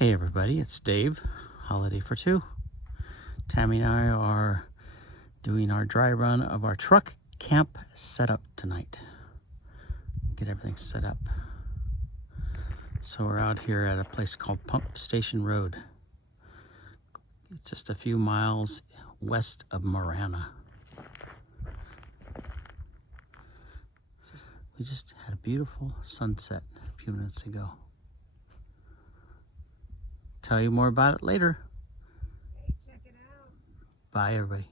Hey everybody, it's Dave, Holiday for Two. Tammy and I are doing our dry run of our truck camp setup tonight. Get everything set up. So we're out here at a place called Pump Station Road. It's just a few miles west of Marana. We just had a beautiful sunset a few minutes ago. Tell you more about it later. Hey, check it out. Bye, everybody.